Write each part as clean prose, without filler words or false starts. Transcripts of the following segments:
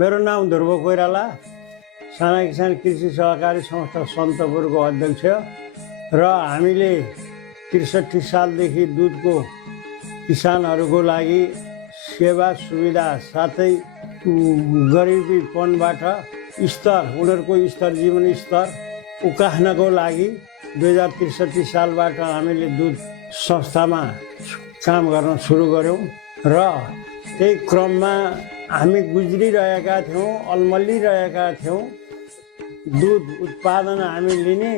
मेरो नाम ध्रुव कोइराला, साना किसान कृषि सहकारी संस्था सन्तपुरको अध्यक्ष र हामीले ६३ सालदेखि दुधको किसानहरूको लागि सेवा सुविधा साथै गरिबीपनबाट उनीहरूको जीवन स्तर उकास्नको लागि 2063 सालबाट हामीले दुध संस्थामा काम गर्न सुरु गऱ्यौँ र त्यही क्रममा हामी गुज्रिरहेका थियौँ, अल्मलिरहेका थियौँ। दुध उत्पादन हामी लिने,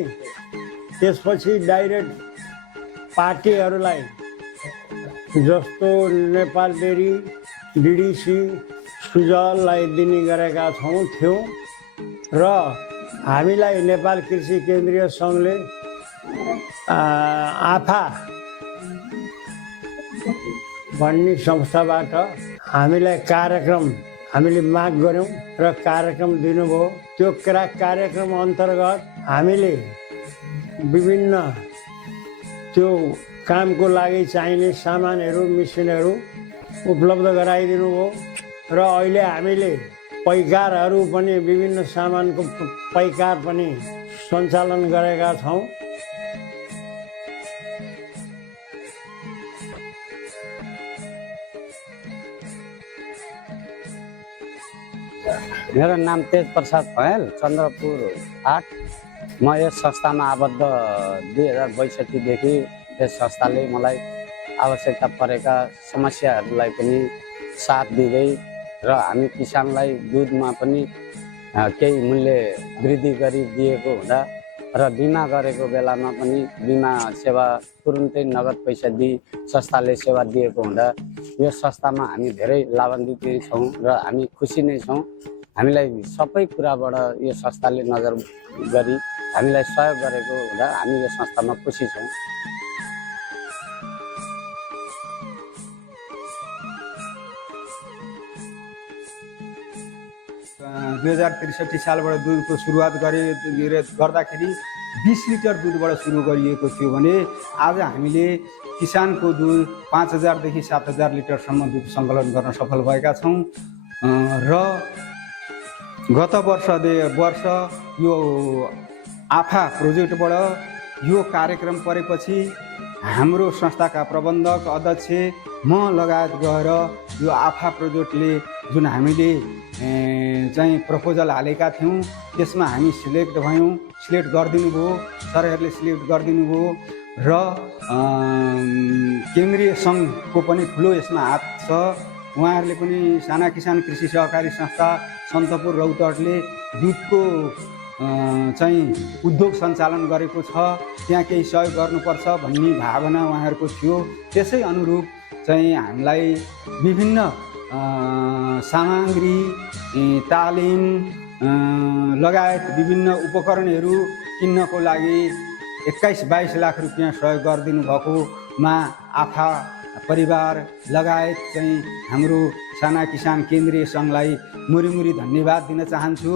त्यसपछि डाइरेक्ट पार्टीहरूलाई जस्तो नेपाल डेरी, डिडिसी, सुजललाई दिने गरेका थियौँ र हामीलाई नेपाल कृषि केन्द्रीय सङ्घले आफा भन्ने संस्थाबाट हामीले माग गऱ्यौँ र कार्यक्रम दिनुभयो। त्यो कार्यक्रम अन्तर्गत हामीले विभिन्न त्यो कामको लागि चाहिने सामानहरू, मिसिनहरू उपलब्ध गराइदिनु भयो र अहिले हामीले पैकारहरू पनि विभिन्न सामानको पैकार पनि सञ्चालन गरेका छौँ। मेरो नाम तेज प्रसाद पहेल, चन्द्रपुर 8। म यस संस्थामा आबद्ध 2062देखि यस संस्थाले मलाई आवश्यकता परेका समस्याहरूलाई पनि साथ दिँदै र हामी किसानलाई दुधमा पनि केही मूल्य वृद्धि गरिदिएको हुँदा र बिमा गरेको बेलामा पनि बिमा सेवा तुरुन्तै नगद पैसा दिई संस्थाले सेवा दिएको हुँदा यो संस्थामा हामी धेरै लाभान्वित छौँ र हामी खुसी नै छौँ। हामीलाई सबै कुराबाट यो संस्थाले नजर गरी हामीलाई सहयोग गरेको हुँदा हामी यो संस्थामा खुसी छौँ। 2063 सालबाट दुधको सुरुवात गर्दाखेरि 20 लिटर दुधबाट सुरु गरिएको थियो भने आज हामीले किसानको दुध 5000 देखि 7000 लिटरसम्म दुध सङ्कलन गर्न सफल भएका छौँ र गत वर्ष यो आफा प्रोजेक्टबाट यो कार्यक्रम परेपछि हाम्रो संस्थाका प्रबन्धक, अध्यक्ष, म लगायत गएर यो आफा प्रोजेक्टले जुन हामीले चाहिँ प्रपोजल हालेका थियौँ त्यसमा हामी सिलेक्ट गरिदिनु भयो, सरहरूले सिलेक्ट गरिदिनु भयो र केन्द्रीय सङ्घको पनि ठुलो यसमा हात छ। उहाँहरूले पनि साना किसान कृषि सहकारी संस्था सन्तपुर रौतहटले दुधको चाहिँ उद्योग सञ्चालन गरेको छ, त्यहाँ केही सहयोग गर्नुपर्छ भन्ने भावना उहाँहरूको थियो। त्यसै अनुरूप चाहिँ हामीलाई विभिन्न सामग्री, तालिम लगायत विभिन्न उपकरणहरू किन्नको लागि 21-22 लाख रुपियाँ सहयोग गरिदिनु भएकोमा आफा परिवार लगायत चाहिँ हाम्रो साना किसान केन्द्रीय सङ्घलाई मुरी धन्यवाद दिन चाहन्छु।